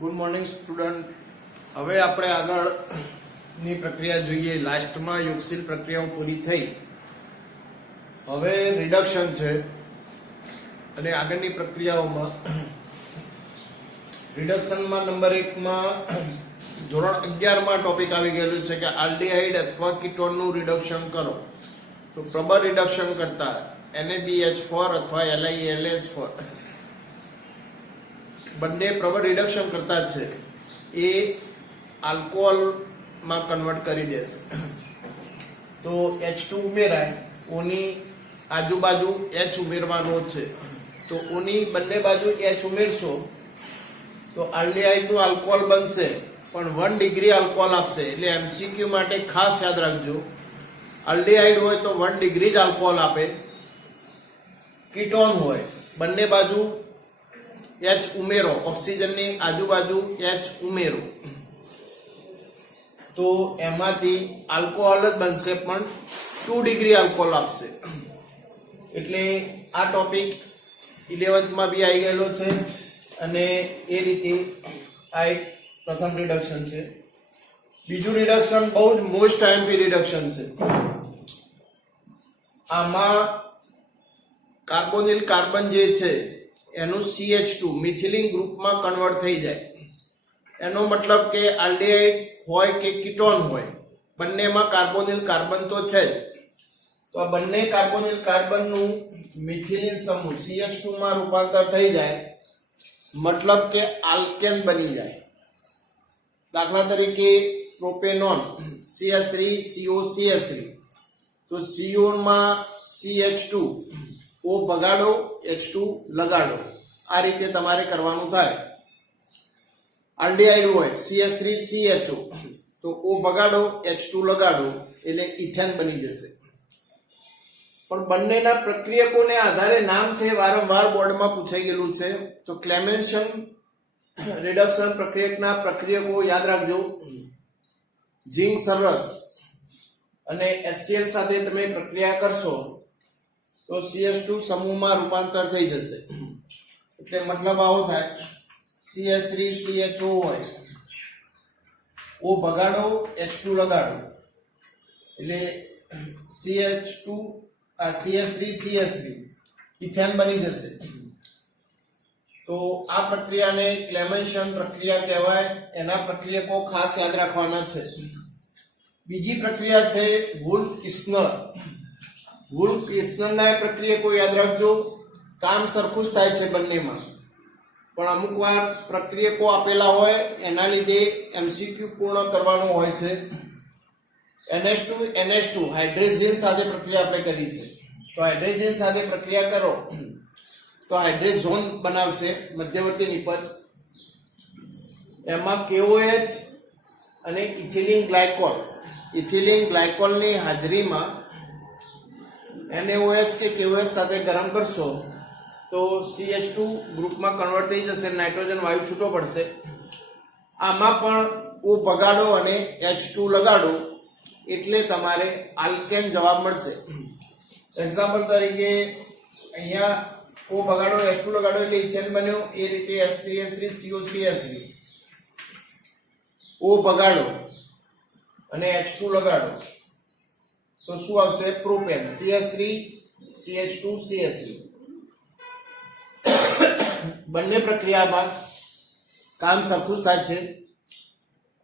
Good morning student. હવે આપણે આગળની પ્રક્રિયા જોઈએ. લાસ્ટમાં યોગશીલ પ્રક્રિયાઓ પૂરી થઈ, હવે રિડક્શન છે અને આગળની પ્રક્રિયાઓમાં રિડક્શનમાં નંબર 1માં ધોરણ 11માં ટોપિક આવી ગયેલું છે કે આલ્ડીહાઇડ અથવા કીટોનનું રિડક્શન કરો. તો પ્રબળ રિડક્શન કરતા NaBH4 અથવા LiLH4 બંને પ્રબળ રિડક્શન કરતા છે એ આલ્કોહોલમાં કન્વર્ટ કરી દેશે. તો H2 ઉમેરાય, ઓની આજુબાજુ H ઉમેરવાનો છે. તો ઓની બંને બાજુ H ઉમેરશો તો આલ્ડીહાઇડનું આલ્કોહોલ બનશે, પણ 1 ડિગ્રી આલ્કોહોલ આપશે. એટલે MCQ માટે ખાસ યાદ રાખજો, આલ્ડીહાઇડ હોય તો 1 ડિગ્રી જ આલ્કોહોલ આપે. કીટોન હોય બંને બાજુ H ઉમેરો, ઓક્સિજનની આજુબાજુ H ઉમેરો, તો એમાંથી આલ્કોહોલ જ બનશે, પણ 2 ડિગ્રી આલ્કોહોલ આપશે. એટલે આ ટોપિક 11th બી આવી ગયેલો છે અને એ રીતે આ એક પ્રથમ રિડક્શન છે. બીજું રિડક્શન બહુ જ મોસ્ટ આઈએમપી રિડક્શન છે. આમાં કાર્બોનિલ કાર્બન જે છે એનું CH2 મિથિલિન ગ્રુપમાં કન્વર્ટ થઈ જાય. એનો મતલબ કે આલ્ડીહાઇડ હોય કે કીટોન હોય, બંનેમાં કાર્બોનિલ કાર્બન તો છે જ. તો આ બંને કાર્બોનિલ કાર્બનનું મિથિલિન સમૂહ CH2 માં રૂપાંતર થઈ જાય, મતલબ કે આલ્કેન બની જાય. દાખલા તરીકે પ્રોપેનોન CH3COCH3, તો CO માં CH2, O બગાડો, H2 લગાડો. આ રીતે તમારે કરવાનું થાય. આલ્ડીહાઇડ હોય CH3CHO, તો O બગાડો, H2 લગાડો, એટલે ઇથેન બની જશે. પણ બંનેના પ્રક્રિયકોને આધારે નામ છે, વારંવાર બોર્ડમાં પૂછાઈ ગયેલું છે. તો ક્લેમેન્શન રિડક્શન પ્રક્રિયકના પ્રક્રિયકો યાદ રાખજો. ઝિંક સરસ અને HCl સાથે તમે પ્રક્રિયા કરશો તો CH2 સમૂહમાં રૂપાંતર થઈ જશે. એટલે મતલબ આવો થાય, CH3CHO હોય, O બગાડો, H2 લગાડો, એટલે CH3CH3 ઇથેન બની જશે. તો આ પ્રક્રિયાને ક્લેમેન્શન પ્રક્રિયા કહેવાય. એના પ્રક્રિયકો ખાસ યાદ રાખવાના છે. બીજી પ્રક્રિયા છે વુલ્ફ-કિસ્નર. વુલ્ફ-કિસ્નરના પ્રક્રિયકો યાદ રાખજો. કામ સરખું જ થાય છે બંનેમાં, પણ અમુક વાર પ્રક્રિયકો આપેલા હોય એના લીધે MCQ પૂર્ણ કરવાનું હોય છે. NH2 હાઇડ્રોજન સાથે પ્રક્રિયા આપણે કરી છે. તો હાઇડ્રોજન સાથે પ્રક્રિયા કરો તો હાઇડ્રોઝોન બનાવશે, મધ્યવર્તી નિપજ. એમાં KOH અને ઇથિલિન ગ્લાયકોલની હાજરીમાં NaOH કે KOH સાથે ગરમ કરશો તો CH2 ગ્રુપમાં કન્વર્ટ થઈ જશે, નાઇટ્રોજન વાયુ છૂટો પડશે. આમાં પણ O બગાડો અને H2 લગાડો, એટલે તમારે આલ્કેન જવાબ મળશે. એક્ઝામ્પલ તરીકે અહીંયા O બગાડો, H2 લગાડો એટલે ઇથેન બન્યો. એ રીતે H3H3COCH3, O બગાડો અને H2 લગાડો તો શું આવશે? Propane, CH3CH2CH3. બંને પ્રક્રિયામાં કામ સરખું થાય છે,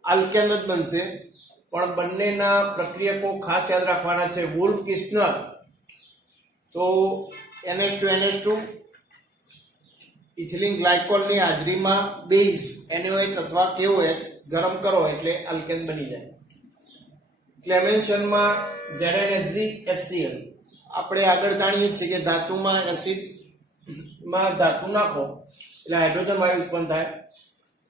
આલ્કેન જ બનશે. પણ બંનેના પ્રક્રિયકો ખાસ યાદ રાખવાના છે. વુલ્ફ-કિસ્નર તો NH2 ઇથિલિન ગ્લાયકોલની હાજરીમાં બેઝ NaOH અથવા KOH ગરમ કરો એટલે આલ્કેન બની જાય. ક્લેમેન્શનમાં ZnHgHCl. આપણે આગળ જાણીએ છીએ કે ધાતુમાં એસિડમાં ધાતુ નાખો એટલે હાઇડ્રોજન વાયુ ઉત્પન્ન થાય.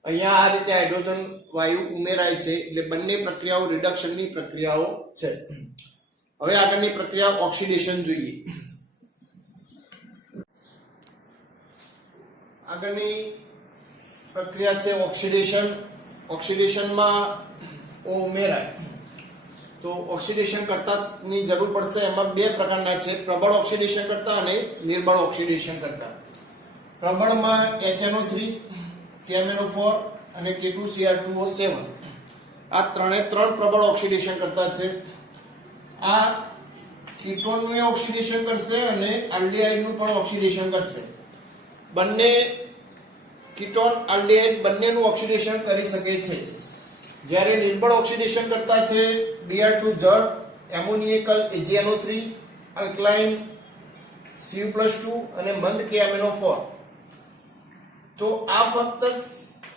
અહીંયા આ રીતે હાઇડ્રોજન વાયુ ઉમેરાય છે. એટલે બંને પ્રક્રિયાઓ રિડક્શનની પ્રક્રિયાઓ છે. હવે આગળની પ્રક્રિયા ઓક્સિડેશન જોઈએ. આગળની પ્રક્રિયા છે ઓક્સિડેશન. ઓક્સિડેશનમાં O ઉમેરાય તો ઓક્સિડેશન કરતાની જરૂર પડશે. એમાં બે પ્રકારના છે, પ્રબળ ઓક્સિડેશન કરતા અને નિર્બળ ઓક્સિડેશન કરતા. પ્રબળમાં HNO3, KMnO4 અને K2Cr2O7 આ ત્રણે ત્રણ પ્રબળ ઓક્સિડેશન કરતા છે. આ કીટોનનું ઓક્સિડેશન કરશે અને આલ્ડીહાઇડનું પણ ઓક્સિડેશન કરશે. બંને કીટોન આલ્ડીહાઇડ બંનેનું ઓક્સિડેશન કરી શકે છે. જ્યારે નિર્બળ ઓક્સિડેશન કરતા છે Br2 જળ, એમોનિયકલ AgNO3, અલ્કલાઇન Cu+2 અને મંદ KMnO4. તો આ ફક્ત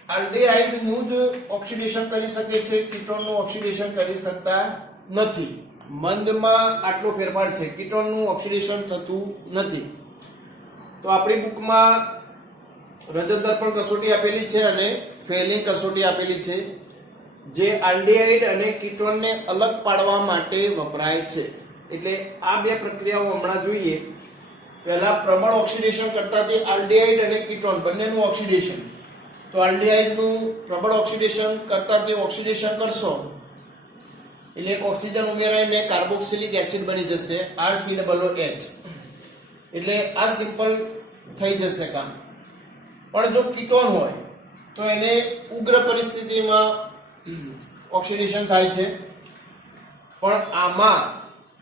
આલ્ડીહાઇડનું જ ઓક્સિડેશન કરી શકે છે, કીટોનનું ઓક્સિડેશન કરી શકતા નથી. મંદમાં આટલો ફેરફાર છે, કીટોનનું ઓક્સિડેશન થતું નથી. તો આપણી બુકમાં રજત દર્પણ કસોટી આપેલી છે અને ફેલિંગ કસોટી આપેલી છે, જે આલ્ડીહાઇડ અને કીટોનને અલગ પાડવા માટે વપરાય છે. એટલે આ બે પ્રક્રિયાઓ હમણાં જોઈએ. પહેલા પ્રબળ ઓક્સિડેશન કરતા તે આલ્ડીહાઇડ અને કીટોન બંનેનું ઓક્સિડેશન. તો આલ્ડીહાઇડનું પ્રબળ ઓક્સિડેશન કરતા તે ઓક્સિડેશન કરશો એટલે એક ઓક્સિજન ઉમેરાઈને કાર્બોક્સિલિક એસિડ બની જશે RCOOH. એટલે આ સિમ્પલ થઈ જશે કામ. પણ જો કીટોન હોય તો એને ઉગ્ર પરિસ્થિતિમાં ઓક્સિડેશન થાય છે. પણ આમાં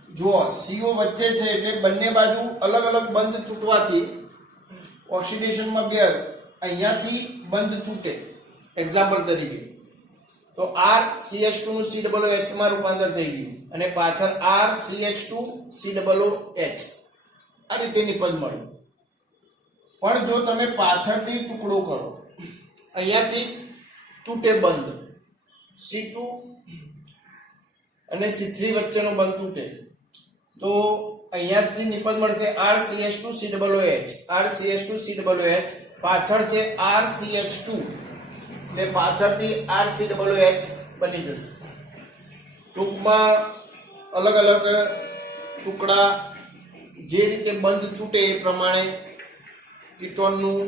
જો CO વચ્ચે છે એટલે બંને બાજુ અલગ અલગ બંધ તૂટવાથી ઓક્સિડેશનમાં બે અહીંયાથી બંધ તૂટે. એક્ઝામ્પલ તરીકે તો RCH2 નું COOH માં રૂપાંતર થઈ ગયું અને પાછળ RCH2COOH આ રીતે નિપજ મળ્યું. પણ જો તમે પાછળથી ટુકડો કરો, અહીંયાથી તૂટે બંધ, C2 અને C3 વચ્ચેનો બંધ તૂટે, તો અહીંયાથી નિપજ મળશે RCH2COOH. RCH2COOH પાછળ છે RCH2 એટલે પાછળથી RCOOH બની જશે. ટૂંકમાં અલગ અલગ ટુકડા જે રીતે બંધ તૂટે એ પ્રમાણે કીટોનનું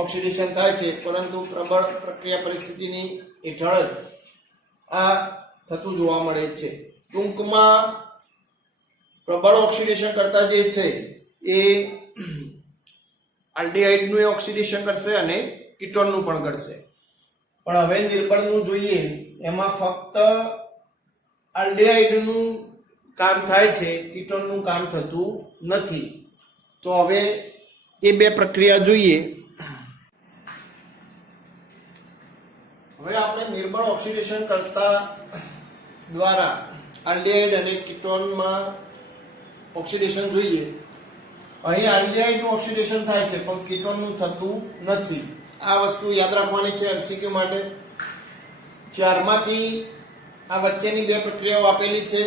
ઓક્સિડેશન થાય છે. પરંતુ પ્રબળ પ્રક્રિયા પરિસ્થિતિની હેઠળ જ આ થતું જોવા મળે છે. ટૂંકમાં પ્રબળ ઓક્સિડેશન કરતા જે છે એ આલ્ડીહાઇડનું ઓક્સિડેશન કરશે અને કીટોનનું પણ કરશે. પણ હવે નિર્બળનું જોઈએ, એમાં ફક્ત આલ્ડીહાઇડનું કામ થાય છે, કીટોનનું કામ થતું નથી. તો હવે એ બે પ્રક્રિયા જોઈએ. હવે આપણે નિર્બળ ઓક્સિડેશન કરતા દ્વારા આલ્ડીહાઇડ અને કીટોનમાં ઓક્સિડેશન જોઈએ. અહીં આલ્ડીહાઇડનું ઓક્સિડેશન થાય છે પણ કીટોનનું થતું નથી. આ વસ્તુ યાદ રાખવાની છે MCQ માટે. ચારમાંથી આ વચ્ચેની બે પ્રક્રિયાઓ આપેલી છે: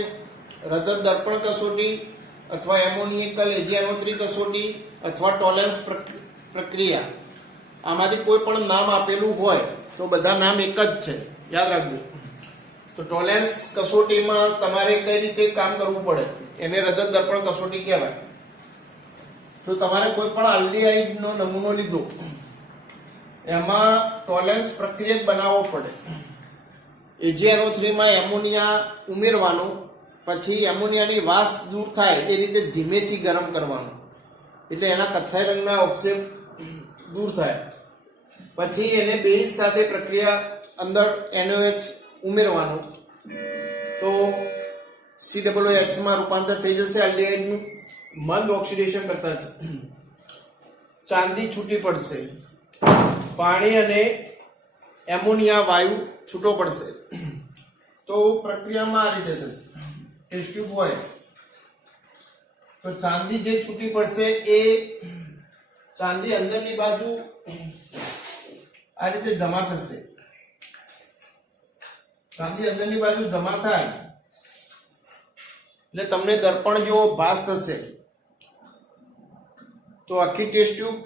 રજત દર્પણ કસોટી અથવા એમોનિયકલ AgNO3 કસોટી અથવા ટોલેન્સ પ્રક્રિયા. આમાંથી કોઈ પણ નામ આપેલું હોય તો બધા નામ એક જ છે, યાદ રાખજો. તો ટોલેન્સ કસોટીમાં તમારે કઈ રીતે કામ કરવું પડે એને રજત દર્પણ કસોટી કહેવાય. તો તમારે કોઈ પણ આલ્ડીહાઇડનો નમૂનો લીધો, એમાં ટોલેન્સ પ્રક્રિયા બનાવવો પડે. AgNO3 માં એમોનિયા ઉમેરવાનું, પછી એમોનિયાની વાસ દૂર થાય એ રીતે ધીમેથી ગરમ કરવાનું, એટલે એના કથ્થાઈ રંગના અવક્ષેપ દૂર થાય. પછી એને બેઝ સાથે પ્રક્રિયા અંદર NaOH ઉમેરવાનું, તો COOH માં રૂપાંતર થઈ જશે આલ્ડીહાઇડનું. મંદ ઓક્સિડેશન કરતા છે, ચાંદી છૂટી પડશે, પાણી અને એમોનિયા વાયુ છૂટો પડશે. તો પ્રક્રિયામાં આ રીતે થશે. ટેસ્ટ ટ્યુબ હોય તો ચાંદી જે છૂટી પડશે એ ચાંદી અંદરની બાજુ આ રીતે જમા થશે. ચાંદી અંદરની બાજુ જમા થાય એટલે તમને દર્પણ જેવો ભાસ થશે. તો આખી ટેસ્ટ ટ્યુબ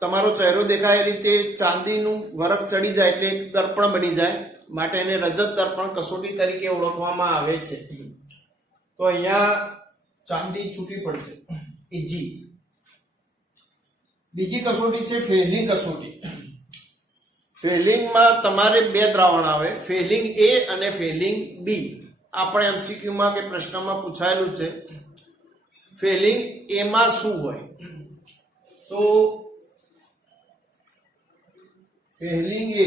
તમારો ચહેરો દેખાય એ રીતે ચાંદીનું વરખ ચડી જાય એટલે એક દર્પણ બની જાય, માટે એને રજત દર્પણ કસોટી તરીકે ઓળખવામાં આવે છે. તો અહીંયા ચાંદી છૂટી પડશે, Ag. બીજી કસોટી છે ફેલિંગ કસોટી. ફેલિંગમાં તમારે બે દ્રાવણ આવે, ફેલિંગ A અને ફેલિંગ B. આપણે MCQ માં કે પ્રશ્નમાં પૂછાયેલું છે. ફેલિંગ A માં શું હોય? તો ફેલિંગ A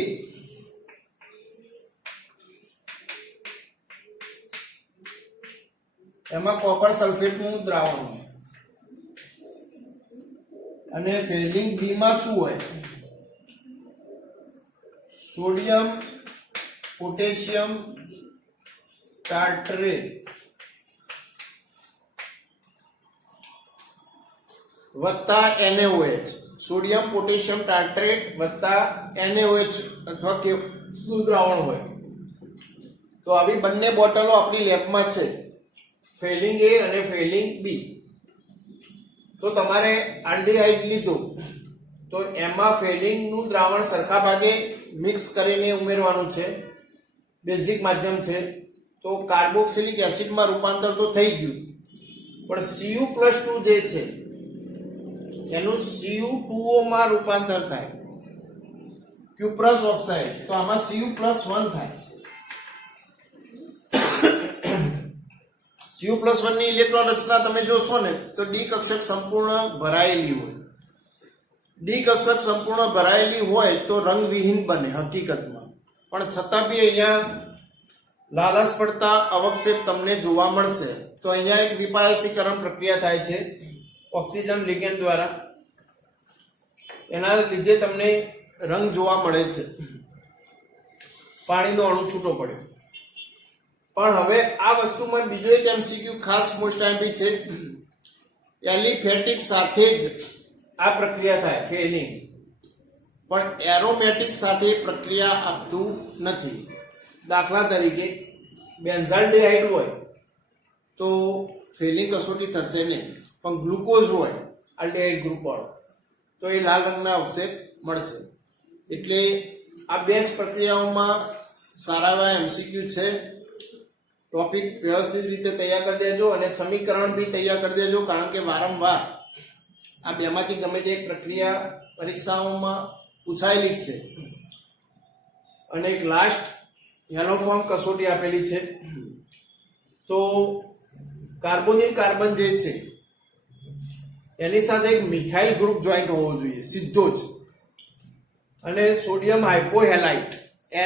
એમાં કોપર સલ્ફેટનું દ્રાવણ હોય. અને ફેલિંગ બી માં શું હોય? સોડિયમ પોટેશિયમ ટાર્ટરેટ વત્તા NaOH. સોડિયમ પોટેશિયમ ટાર્ટરેટ વત્તા NaOH અથવા કે શું દ્રાવણ હોય. તો આવી બંને બોટલો આપણી લેબમાં છે, ફેલિંગ એ અને ફેલિંગ બી. તો તમારે આલ્ડીહાઇડ લીધું તો એમાં ફેલિંગનું દ્રાવણ સરખા ભાગે મિક્સ કરીને ઉમેરવાનું છે, બેઝિક માધ્યમ છે. તો કાર્બોક્સિલિક એસિડમાં રૂપાંતર તો થઈ ગયું, પણ Cu+2 જે છે એનું Cu2O માં રૂપાંતર થાય, ક્યુપ્રસ ઓક્સાઇડ. તો આમાં Cu+1 થાય. Cu+1 ની ઇલેક્ટ્રોન રચના તમે જોશો ને તો ડી કક્ષક સંપૂર્ણ ભરાયેલી હોય. ડી કક્ષક સંપૂર્ણ ભરાયેલી હોય તો રંગવિહીન બને હકીકતમાં, પણ છતાં બી અહીંયા લાલચ પડતા અવક્ષેપ તમને જોવા મળશે. તો અહીંયા એક વિપાયસીકરણ પ્રક્રિયા થાય છે ઓક્સિજન લિગેન્ડ દ્વારા, એના લીધે તમને રંગ જોવા મળે છે, પાણીનો અણુ છૂટો પડ્યો. પણ હવે આ વસ્તુમાં બીજો એક MCQ ખાસ મોસ્ટ આઈમ્પી છે. એલિફેટિક સાથે જ આ પ્રક્રિયા થાય ફેલિંગ, પણ એરોમેટિક સાથે પ્રક્રિયા આપતું નથી. દાખલા તરીકે બેન્ઝાલ્ડિહાઇડ હોય તો ફેલિંગ કસોટી થશે નહીં, પણ ગ્લુકોઝ હોય આલ્ડિહાઇડ ગ્રુપ વાળો તો એ લાલ રંગના અવક્ષેપ મળશે. એટલે આ બે પ્રક્રિયાઓમાં સારા એવા MCQ છે. ટોપિક વ્યવસ્થિત રીતે તૈયાર કરી દેજો અને સમીકરણ બી તૈયાર કરી દેજો, કારણ કે વારંવાર આ બેમાંથી ગમે તે એક પ્રક્રિયા પરીક્ષાઓમાં પૂછાયેલી જ છે. અને એક લાસ્ટ યલો ફોર્મ કસોટી આપેલી છે. તો કાર્બોનિલ કાર્બન જે છે એની સાથે એક મિથાઇલ ગ્રુપ જોઈન્ટ હોવો જોઈએ સીધો જ, અને સોડિયમ હાઇપોહેલાઇટ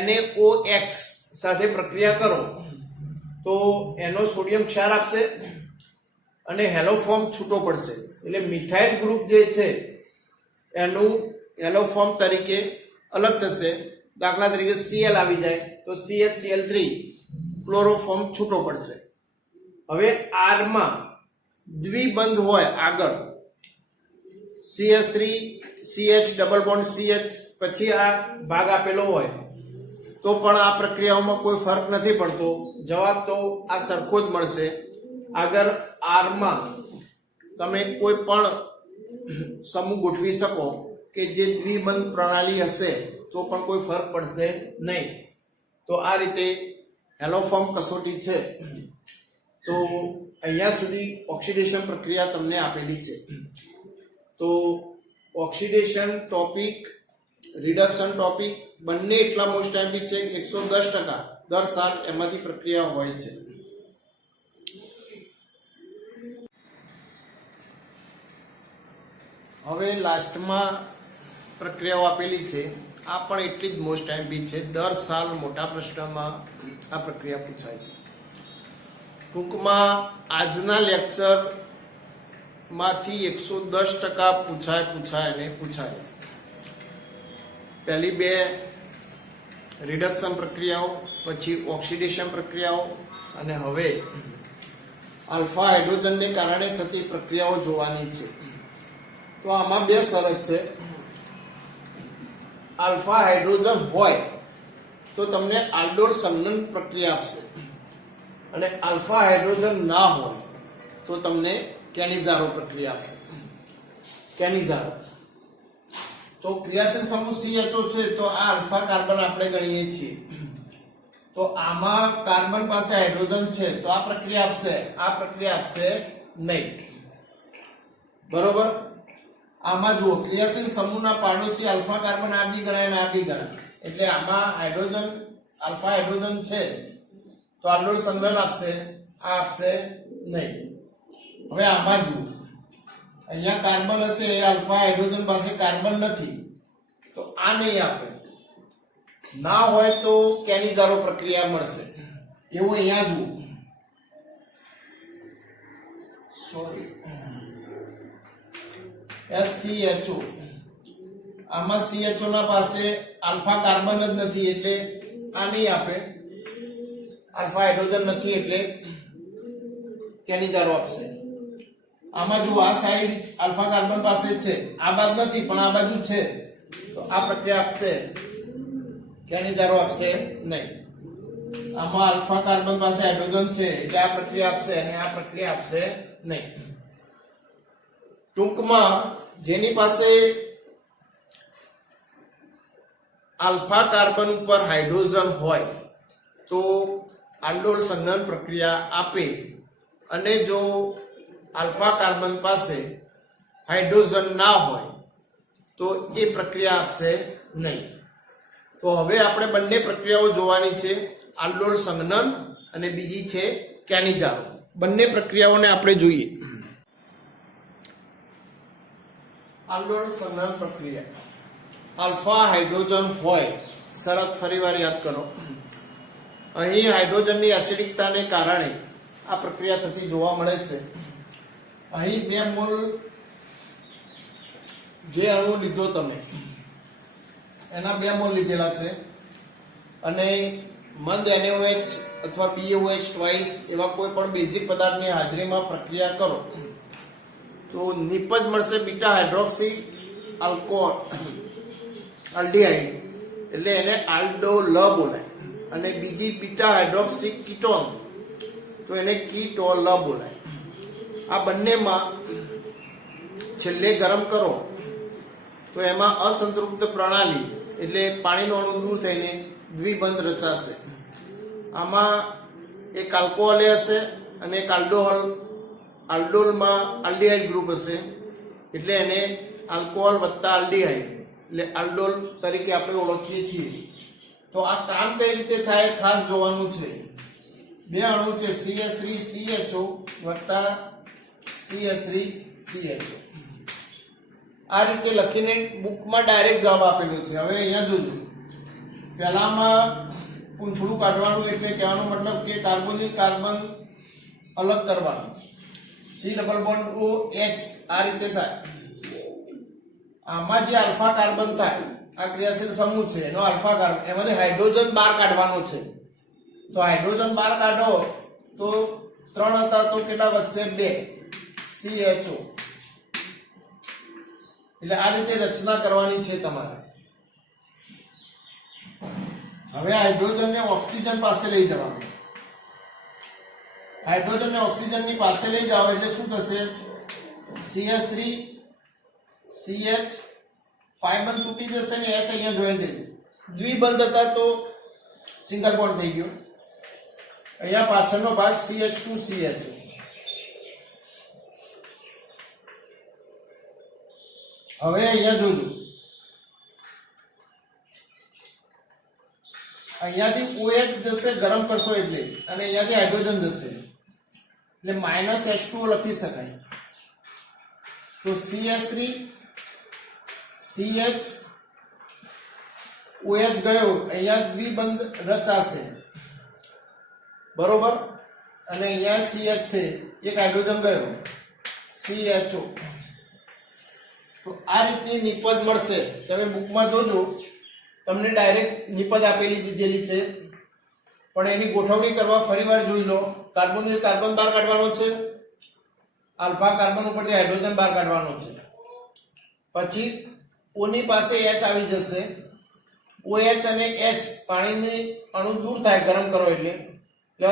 NaOX સાથે પ્રક્રિયા કરો તો એનો સોડિયમ ક્ષાર આપશે અને હેલો ફોર્મ છૂટો પડશે. એટલે મિથાઇલ ગ્રુપ જે છે એનું હેલો ફોર્મ તરીકે અલગ થશે. દાખલા તરીકે Cl આવી જાય તો CHCl3 ક્લોરોફોર્મ છૂટો પડશે. હવે R માં દ્વિબંધ હોય આગળ CH3 CH double bond CH પછી આ ભાગ આપેલો હોય તો પણ આ પ્રક્રિયાઓમાં કોઈ ફરક નથી પડતો. જવાબ તો આ સરખો જ મળશે. આગળ R માં તમે કોઈ પણ સમૂહ ગોઠવી શકો કે જે દ્વિબંધ પ્રણાલી હશે તો પણ કોઈ ફરક પડશે નહીં. તો આ રીતે હેલોફોર્મ કસોટી છે. તો અહીંયા સુધી ઓક્સિડેશન પ્રક્રિયા તમને આપેલી છે. તો ઓક્સિડેશન ટોપિક, રિડક્શન ટોપિક બંને એટલા મોસ્ટ આઈમ્પી છે કે 110% દર સાલ એમાંથી પ્રક્રિયા હોય છે. હવે લાસ્ટમાં પ્રક્રિયાઓ આપેલી છે, આ પણ એટલી જ મોસ્ટ આઈમ્પી છે. દર સાલ મોટા પ્રશ્નમાં આ પ્રક્રિયા પૂછાય છે. ટૂંકમાં આજના લેક્ચરમાંથી 110% પૂછાય. પહેલી બે રિડક્શન પ્રક્રિયાઓ, પછી ઓક્સિડેશન પ્રક્રિયાઓ, અને હવે આલ્ફા હાઇડ્રોજનને કારણે થતી પ્રક્રિયાઓ જોવાની છે. તો આમાં બે શરત છે. આલ્ફા હાઇડ્રોજન હોય તો તમને આલ્ડોલ સંઘનન પ્રક્રિયા આપશે, અને આલ્ફા હાઇડ્રોજન ના હોય તો તમને કેનિઝારો પ્રક્રિયા આપશે. કેનિઝારો તો ક્રિયાશીલ સમૂહ CHO છે તો આ આલ્ફા કાર્બન આપણે ગણીએ છીએ. તો આમાં કાર્બન પાસે હાઇડ્રોજન છે તો આ પ્રક્રિયા આપશે નહીં. બરોબર. આમાં જુઓ ક્રિયાશીલ સમૂહના પાડોશી આલ્ફા કાર્બન આ બી ગણાય અને આ બી ગણાય, એટલે આમાં હાઇડ્રોજન આલ્ફા હાઇડ્રોજન છે તો આલ્ડોલ સંઘનન આપશે, આ આપશે નહીં. હવે આમાં જુઓ અહીંયા કાર્બન હશે, આલ્ફા હાઇડ્રોજન પાસે કાર્બન નથી તો આ નહીં આપે. ના હોય તો કેનિઝારો પ્રક્રિયા મળશે. એવું અહીંયા જુઓ સોરી SCHO, આમાં CHO ના પાસે આલ્ફા કાર્બન જ નથી એટલે આ નહીં આપે, આલ્ફા હાઇડ્રોજન નથી એટલે કેની જારો આપશે. આમાં જો આ સાઈડ આલ્ફા કાર્બન પાસે છે, આ બાજુ નથી પણ આ બાજુ છે, તો આ પ્રક્રિયા આપશે, કેની જારો આપશે નહીં. આમાં આલ્ફા કાર્બન પાસે હાઇડ્રોજન છે એટલે આ પ્રક્રિયા આપશે અને આ પ્રક્રિયા આપશે નહીં. ટૂંકમાં જેની પાસે આલ્ફા કાર્બન ઉપર હાઇડ્રોજન હોય તો આલ્ડોલ સંઘનન પ્રક્રિયા આપે, અને જો આલ્ફા કાર્બન પાસે હાઇડ્રોજન ના હોય તો એ પ્રક્રિયા આપશે નહીં. તો હવે આપણે બંને પ્રક્રિયાઓ જોવાની છે, આલ્ડોલ સંઘનન અને બીજી છે કેની જારો. બંને પ્રક્રિયાઓને આપણે જોઈએ. આલ્ડોલ સંઘનન પ્રક્રિયા. આલ્ફા હાઇડ્રોજન હોય, શરત ફરીવાર યાદ કરો. અહીં હાઇડ્રોજનની એસિડિકતાને કારણે આ પ્રક્રિયા થતી જોવા મળે છે. અહીં 2 મોલ જે અણુ લીધો તમે એના 2 મોલ લીધેલા છે, અને મંદ NaOH અથવા BaOH ટ્વાઇસ એવા કોઈ પણ બેઝિક પદાર્થની હાજરીમાં પ્રક્રિયા કરો તો નિપજ મળશે બીટા હાઇડ્રોક્સી આલ્કોહોલ આલ્ડીહાઇડ, એટલે એને આલ્ડોલ બોલાય. અને બીજી બીટા હાઇડ્રોક્સી કીટોન તો એને કીટોલ બોલાય. આ બંનેમાં છેલ્લે ગરમ કરો તો એમાં અસંતૃપ્ત પ્રણાલી એટલે પાણીનો અણુ દૂર થઈને દ્વિબંધ રચાશે. આમાં એક આલ્કોહોલ હશે અને એક આલ્ડોહોલ, આલ્ડોલમાં આલ્ડીહાઇડ ગ્રુપ હશે એટલે એને આલ્કોહોલ વત્તા આલ્ડીહાઇડ એટલે આલ્ડોલ તરીકે આપણે ઓળખીએ છીએ. તો આ કામ કઈ રીતે થાય ખાસ જોવાનું છે. 2 અણુ છે CH3CHO વત્તા CH3CHO. આ રીતે લખીને બુકમાં ડાયરેક્ટ જવાબ આપેલો છે. હવે અહીંયા જોજો, પહેલામાં પૂંછડું કાઢવાનું એટલે કહેવાનો મતલબ કે કાર્બોનિલ કાર્બન અલગ કરવાનું. C ડબલ બોન્ડ OH આ રીતે થાય. આમાં જે આલ્ફા કાર્બન થાય, આ ક્રિયાશીલ સમૂહ છે એનો આલ્ફા કાર્બન, એમાંથી હાઇડ્રોજન બહાર કાઢવાનો છે. તો હાઇડ્રોજન બહાર કાઢો તો 3 હતા તો કેટલા વધશે 2 CHO. એટલે આ રીતે રચના કરવાની છે તમારે. હવે હાઇડ્રોજનને ઓક્સિજન પાસે લઈ જવાનું. હાઇડ્રોજનને ઓક્સિજનની પાસે લઈ જાઓ એટલે શું થશે, CH3 CH પાઈ બંધ તૂટી જશે ને H અહીંયા જોઈન થઈ ગયું. દ્વિબંધ હતા તો સિંગલ બોન્ડ થઈ ગયો. અહીંયા પાછળનો ભાગ CH2CHO. હવે અહીંયા જોજો, અહીંયાથી OH જશે ગરમ કરશો એટલે, અને અહીંયાથી હાઇડ્રોજન જશે એટલે -H2O લખી શકાય. તો CH3 CH OH ગયો, અહીંયા દ્વિબંધ રચાશે બરોબર, અને અહીંયા CH છે, એક હાઇડ્રોજન ગયો CHO. તો આ રીતની નિપજ મળશે. તમે બુકમાં જોજો, તમને ડાયરેક્ટ નિપજ આપેલી દીધેલી છે, પણ એની ગોઠવણી કરવા ફરીવાર જોઈ લો. કાર્બોનિલ કાર્બન બહાર કાઢવાનો છે, આલ્ફા કાર્બન ઉપરથી હાઇડ્રોજન બહાર કાઢવાનો છે, પછી O ની પાસે H આવી જશે. OH અને H પાણીની અણુ દૂર થાય ગરમ કરો એટલે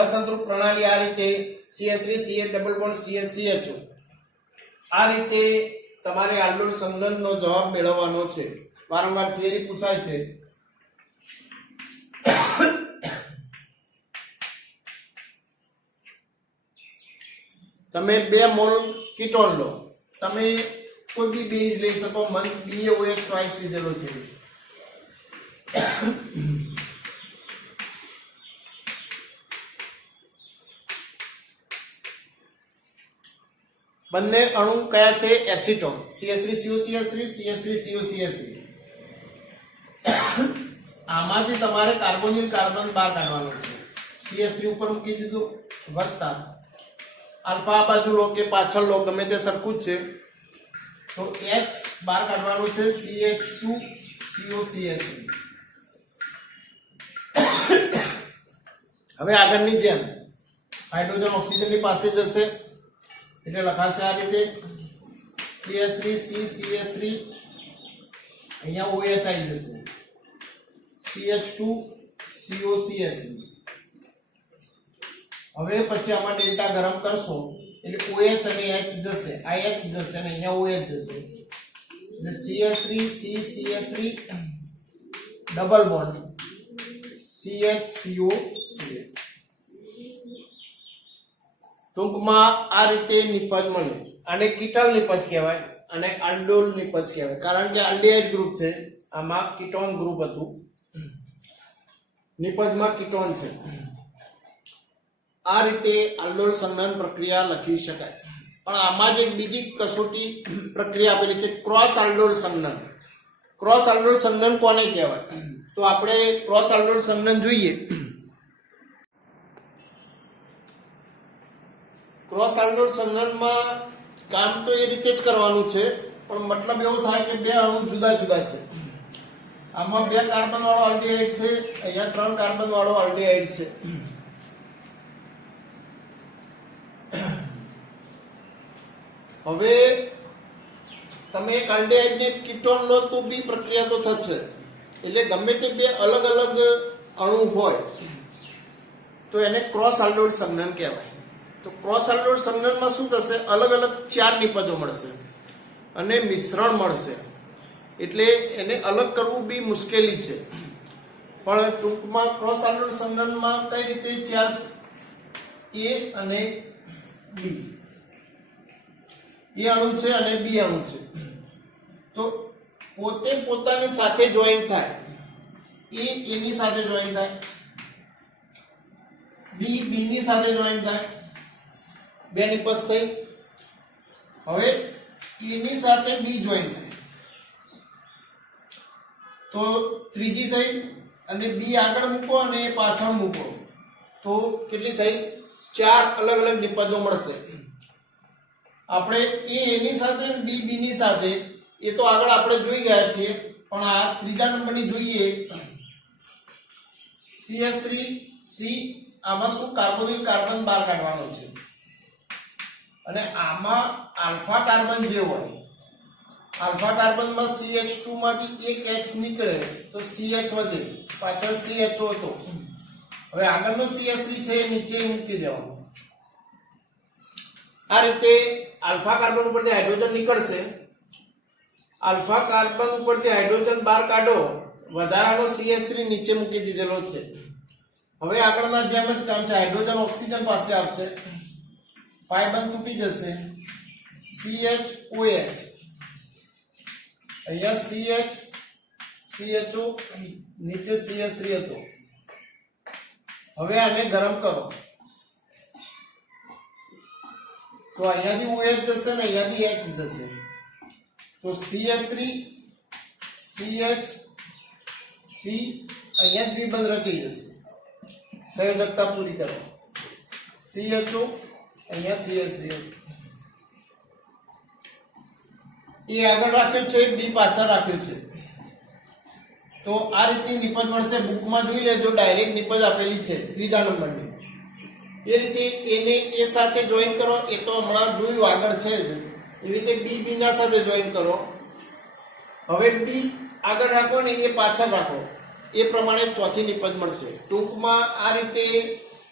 અસંતૃપ્ત પ્રણાલી આ રીતે CH3 CH double bond CH CHO. આ રીતે તમારે આલ્ડોલ સંઘનનનો જવાબ મેળવવાનો છે. વારંવાર થિયરી પૂછાય છે. તમે 2 મોલ કીટોન લો, તમે કોઈ બી બેઝ લઈ શકો. મન BaOH ટ્વાઇસ લીધેલો છે. બંને અણુ કયા છે એસિટોન, CH3COCH3 CH3COCH3. આમાંથી તમારે કાર્બોનિલ કાર્બન બહાર કાઢવાનો છે. CH3 ઉપર મૂકી દીધું વત્તા આલ્ફા આ બાજુ લો કે પાછળ લો, ગમે તે સરખું જ છે. તો H બહાર કાઢવાનું છે CH2COCH3. હવે આગળની જેમ હાઇડ્રોજન ઓક્સિજનની પાસે જશે એટલે લખાશે આ રીતે CH3CCH3, અહીંયા OH આવી જશે CH2COCH3. હવે પછી આમાં ડેલ્ટા ગરમ કરશો એટલે OH અને H જશે, આ H જશે અને અહીંયા OH જશે એટલે CH3CCH3 ડબલ બોન્ડ CHCOCH. ટૂંકમાં આ રીતે નિપજ મળે. આને કીટલ નિપજ કહેવાય અને આલ્ડોલ નિપજ કહેવાય, કારણ કે આલ્ડિહાઇડ ગ્રુપ છે, આમાં કીટોન ગ્રુપ હતું, નિપજમાં કીટોન છે. આ રીતે આલ્ડોલ સંઘનન પ્રક્રિયા લખી શકાય. પણ આમાં જ એક બીજી કસોટી પ્રક્રિયા આપેલી છે, ક્રોસ આલ્ડોલ સંઘનન. ક્રોસ આલ્ડોલ સંઘનન કોને કહેવાય? તો આપણે ક્રોસ આલ્ડોલ સંઘનન જોઈએ. ક્રોસ આલ્ડોલ સંઘનનમાં કામ તો એ રીતે જ કરવાનું છે, પણ મતલબ એવો થાય કે બે અણુ જુદા જુદા છે. આમાં 2 કાર્બન વાળો આલ્ડિહાઇડ છે, અહીંયા 3 કાર્બન વાળો આલ્ડિહાઇડ છે. હવે તમે એક આલ્ડિહાઇડ ને કીટોન લો તો બી પ્રક્રિયા તો થશે. એટલે ગમે તે 2 અલગ અલગ અણુ હોય તો એને ક્રોસ આલ્ડોલ સંઘનન કહેવાય. તો ક્રોસ આલ્ડોલ સંઘનનમાં શું થશે? અલગ અલગ 4 નિપજો મળશે અને મિશ્રણ મળશે, એટલે એને અલગ કરવું બી મુશ્કેલી છે. પણ ટૂંકમાં ક્રોસ આલ્ડોલ સંઘનનમાં કઈ રીતે ચાર્જ A અને B, એ અણુ છે અને બી અણુ છે, તો પોતે પોતાની સાથે જોઈન્ટ થાય. A એની સાથે જોઈન્ટ થાય, B ની સાથે જોઈન્ટ થાય, 2 નિપજ થઈ. હવે A ની સાથે B જોઈન્ટ થાય તો ત્રીજી થઈ, અને B આગળ મૂકો અને એ પાછળ મૂકો તો કેટલી થઈ? 4 અલગ અલગ નિપજો મળશે. આપણે A એની સાથે B ની સાથે એ તો આગળ આપણે જોઈ ગયા છીએ, પણ આ ત્રીજા નંબરની જોઈએ CH3C. આમાં શું? કાર્બોનિલ કાર્બન બહાર કાઢવાનો છે અને આમાં આલ્ફા કાર્બન જે હોય, આલ્ફા કાર્બનમાં CH2 માંથી એક H નીકળે તો CH વધે, પાછળ CHO હતો. હવે આગળનો CH3 છે એ નીચે મૂકી દેવાનો. આ રીતે આલ્ફા કાર્બન ઉપરથી હાઇડ્રોજન નીકળશે. આલ્ફા કાર્બન ઉપરથી હાઇડ્રોજન બહાર કાઢો, વધારાનો CH3 નીચે મૂકી દીધેલો છે. હવે આગળના જેમ જ કામ છે, હાઇડ્રોજન ઓક્સિજન પાસે આવશે, પાઈ બંધ તૂટી જશે, CHOH, અહીંયા CHO, નીચે CH3 હતો. હવે આને ગરમ કરો તો અહીંયાથી OH જશે ને અહીંયાથી H જશે, તો CH3 CH C અહીંયા દ્વિબંધ રચાઈ જશે. સંયોજકતા પૂરી કરો, CHO અહીંયા CH3 એ આગળ રાખ્યો છે, B પાછળ રાખ્યો છે. તો આ રીતની નિપજ મળશે. બુકમાં જોઈ લેજો, ડાયરેક્ટ નિપજ આપેલી છે ત્રીજા નંબરની. એ રીતે એને એ સાથે જોઈન કરો, એ તો હમણાં જોયું આગળ છે જ. એવી રીતે B ના સાથે જોઈન કરો. હવે B આગળ રાખો ને એ પાછળ રાખો, એ પ્રમાણે ચોથી નિપજ મળશે. ટૂંકમાં આ રીતે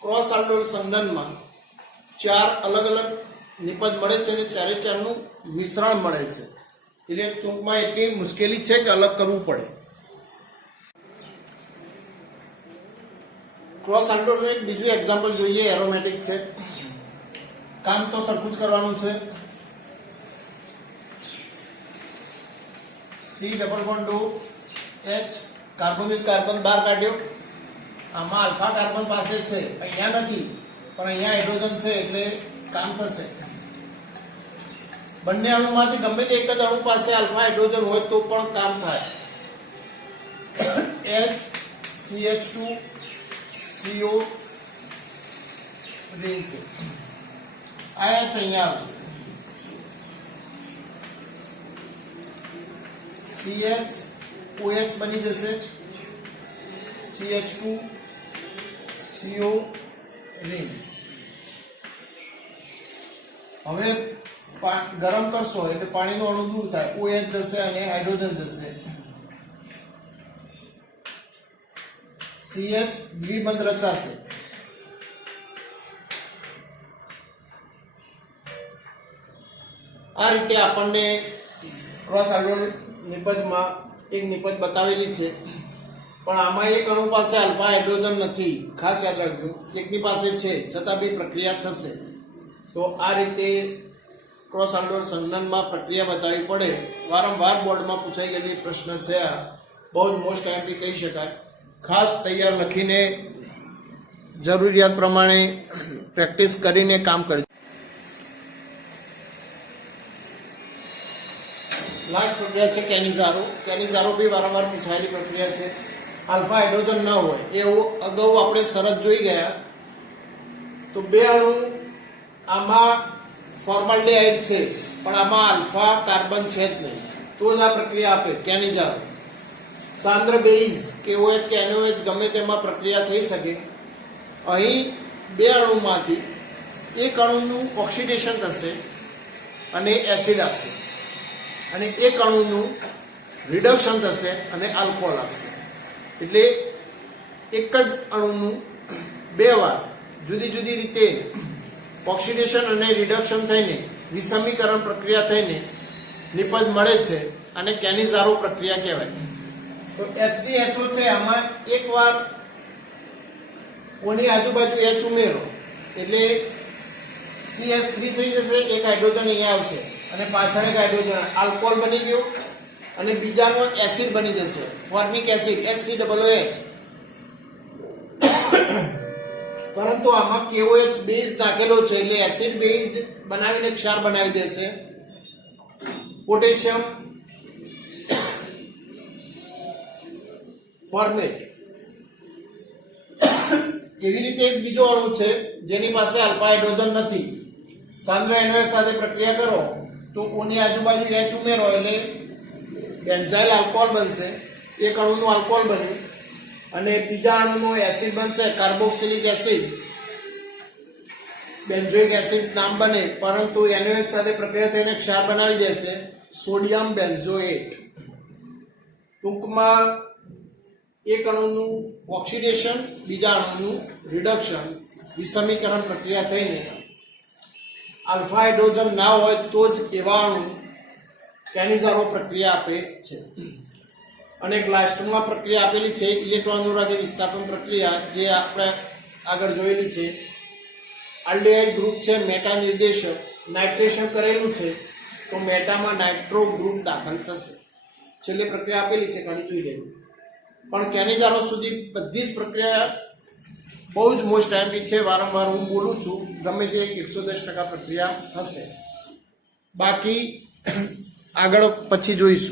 ક્રોસ આલ્ડોલ સંઘનનમાં 4 અલગ અલગ નિપજ મળે છે અને 4 નું મિશ્રણ મળે છે. એટલે ટૂંકમાં એટલી મુશ્કેલી છે કે અલગ કરવું પડે. ક્રોસ આલ્ડોલનું એક બીજું એક્ઝામ્પલ જોઈએ, એરોમેટિક છે. કામ તો સરખું જ કરવાનું છે. C double bond H, carbonyl carbon બહાર કાઢ્યો. આમાં આલ્ફા કાર્બન પાસે છે, અહીંયા નથી, પણ અહીંયા હાઇડ્રોજન છે એટલે કામ થશે. બંને અણુમાંથી ગમે તે એક જ અણુ પાસે આલ્ફા હાઇડ્રોજન હોય તો પણ કામ થાય. H CH2CO રિંગ છે. આ H અહીંયા આવશે CH OH બની જશે CH2 CO રિંગ. હવે ગરમ કરશો એટલે પાણીનો અણુ દૂર થાય, OH જશે અને હાઇડ્રોજન જશે. CH દ્વિબંધ રચાશે. આ રીતે આપણને ક્રોસ હાઇડ્રોજન નિપજમાં એક નિપજ બતાવેલી છે, પણ આમાં એક અણુ પાસે આલ્ફા હાઇડ્રોજન નથી, ખાસ યાદ રાખજો. એકની પાસે છે છતાં બી પ્રક્રિયા થશે. તો આ રીતે ક્રોસ હાઇડ્રોજન સંઘનનમાં પ્રક્રિયા બતાવવી પડે. વારંવાર બોર્ડમાં પૂછાઈ ગયેલી પ્રશ્ન છે આ, બહુ જ મોસ્ટ ટાઈમથી કહી શકાય. ખાસ તૈયાર લખીને જરૂરિયાત પ્રમાણે પ્રેક્ટિસ કરીને કામ કરજો. લાસ્ટ પ્રક્રિયા છે કેનિઝારો. કેનિઝારો બી વારંવાર પૂછાયેલી પ્રક્રિયા છે. આલ્ફા હાઇડ્રોજન ન હોય એવું અગાઉ આપણે શરત જોઈ ગયા. તો બે અણુ આમાં ફોર્માલ્ડિહાઇડ છે પણ આમાં આલ્ફા કાર્બન છે જ નહીં, તો જ આ પ્રક્રિયા આપે કેનિઝારો. સાંદ્ર બેઝ કે OH કે NaOH ગમે તેમાં પ્રક્રિયા થઈ શકે. અહીં બે અણુમાંથી એક અણુનું ઓક્સિડેશન થશે અને એસિડ આપશે, અને એક અણુનું રિડક્શન થશે અને આલ્કોહોલ આપશે. એટલે એક જ અણુનું બે વાર જુદી જુદી રીતે ઓક્સિડેશન અને રિડક્શન થઈને વિષમીકરણ પ્રક્રિયા થઈને નિપજ મળે છે, અને કેનિઝારો પ્રક્રિયા કહેવાય. તો SCHO છે, આમાં એક વાર ઓની આજુબાજુ H ઉમેરો એટલે CH3 થઈ જશે, એક હાઇડ્રોજન અહીંયા આવશે અને પાછળ એક હાઇડ્રોજન આલ્કોહોલ બની ગયો, અને બીજાનો એસિડ બની જશે ફોર્મિક એસિડ HCOOH. પરંતુ આમાં KOH બેઝ નાખેલો છે એટલે એસિડ બેઝ બનાવીને ક્ષાર બનાવી દેશે. Potassium format. એવી રીતે એક બીજો અણુ છે જેની પાસે આલ્ફા હાઇડ્રોજન નથી. સાંદ્ર NaOH સાથે પ્રક્રિયા કરો તો ઓની આજુબાજુ H ઉમેરો એટલે બેન્ઝાઇલ આલ્કોહોલ બનશે, એક અણુનું આલ્કોહોલ બને, અને બીજા અણુનો એસિડ બનશે કાર્બોક્સિલિક એસિડ, બેન્ઝોઇક એસિડ નામ બને, પરંતુ NaOH સાથે પ્રક્રિયા થઈને ક્ષાર બનાવી દેશે સોડિયમ બેન્ઝોએટ. ટૂંકમાં એક અણુનું ઓક્સિડેશન, બીજા અણુનું રિડક્શન, વિષમીકરણ પ્રક્રિયા થઈને આલ્ફા હાઇડ્રોજન ના હોય તો જ એવા અણુ કેનિઝારો પ્રક્રિયા આપે છે. અને લાસ્ટમાં પ્રક્રિયા આપેલી છે ઇલેક્ટ્રોન અનુરાગી વિસ્થાપન પ્રક્રિયા, જે આપણે આગળ જોયેલી છે. આલ્ડિહાઇડ ગ્રુપ છે મેટા નિર્દેશક, નાઇટ્રેશન કરેલું છે તો મેટામાં નાઇટ્રો ગ્રુપ દાખલ થશે. છેલ્લે પ્રક્રિયા આપેલી છે, ખાલી જોઈ લેવું. પણ કેનિઝારો સુધી બધી જ પ્રક્રિયા બહુ જ મોસ્ટ ટાઈમની છે. વારંવાર હું બોલું છું, ગમે તે 110% પ્રક્રિયા હશે. બાકી આગળ પછી જોઈશું.